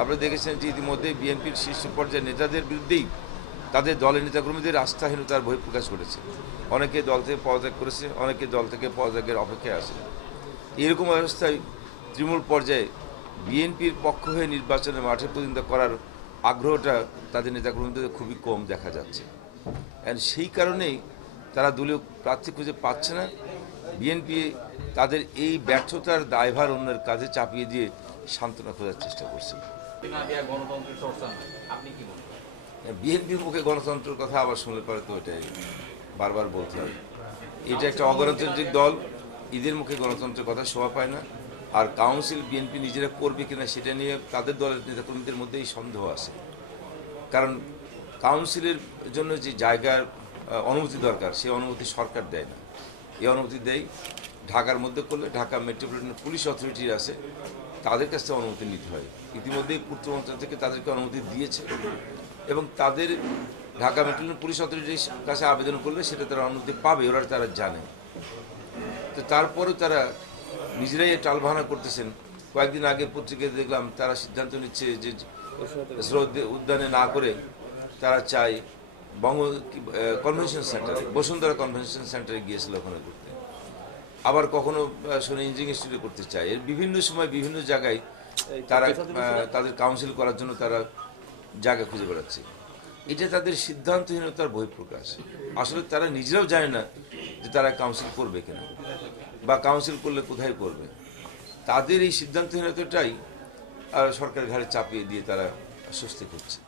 আপনারা দেখেছেন যে ইতিমধ্যে বিএনপির শীর্ষ পর্যায়ের নেতাদের বিরুদ্ধেই তাদের দলের নেতাকর্মীদের আস্থাহীনতার বহিঃপ্রকাশ ঘটেছে। অনেকে দল থেকে পদত্যাগ করেছে, অনেকে দল থেকে পদত্যাগের অপেক্ষায় আছে। এরকম অবস্থায় তৃণমূল পর্যায়ে বিএনপির পক্ষ হয়ে নির্বাচনে মাঠে প্রতিদ্বন্দ্বিতা করার আগ্রহটা তাদের নেতাকর্মীদের খুবই কম দেখা যাচ্ছে। সেই কারণেই তারা দলীয় প্রার্থী খুঁজে পাচ্ছে না। বিএনপি তাদের এই ব্যর্থতার দায়ভার অন্যের কাজে চাপিয়ে দিয়ে সান্ত্বনা খোঁজার চেষ্টা করছে। বিএনপির মুখে গণতন্ত্রের কথা আবার শুনলে পরে তো এটাই বারবার বলতে হবে। এটা একটা অগণতান্ত্রিক দল, ঈদের মুখে গণতন্ত্রের কথা শোভা পায় না। আর কাউন্সিল বিএনপি নিজেরা করবে কিনা সেটা নিয়ে তাদের দলের নেতাকর্মীদের মধ্যেই সন্দেহ আছে। কারণ কাউন্সিলের জন্য যে জায়গার অনুমতি দরকার, সেই অনুমতি সরকার দেয় না। এই অনুমতি দেয় ঢাকার মধ্যে করলে ঢাকা মেট্রোপলিটন পুলিশ অথরিটি আছে, তাদের কাছ থেকে অনুমতি নিতে হয়। ইতিমধ্যেই পূর্ত মন্ত্রণালয় থেকে তাদেরকে অনুমতি দিয়েছে এবং তাদের ঢাকা মেট্রোপলিটন পুলিশ অথরিটির কাছে আবেদন করলে সেটা তারা অনুমতি পাবে, ওরা তারা জানে। তো তারপরেও তারা নিজেরাই টালবাহানা করতেছেন। কয়েকদিন আগে পত্রিকায় দেখলাম তারা সিদ্ধান্ত নিচ্ছে যে উদ্যানে না করে তারা চায় কনভেনশন সেন্টারে, বসুন্ধরা কনভেনশন সেন্টারে গিয়েছিল ওখানে করতে। আবার কখনো শুনে ইঞ্জিনিয়ারিং ইনস্টিটিউটে করতে চায়। এর বিভিন্ন সময় বিভিন্ন জায়গায় তারা তাদের কাউন্সিল করার জন্য তারা জায়গা খুঁজে বেড়াচ্ছে। এটা তাদের সিদ্ধান্তহীনতার বহিঃপ্রকাশ। আসলে তারা নিজেরাও জানে না যে তারা কাউন্সিল করবে কিনা বা কাউন্সিল করলে কোথায় করবে। তাদের এই সিদ্ধান্তহীনতাটাই সরকারের ঘাড়ে চাপিয়ে দিয়ে তারা স্বস্তি করছে।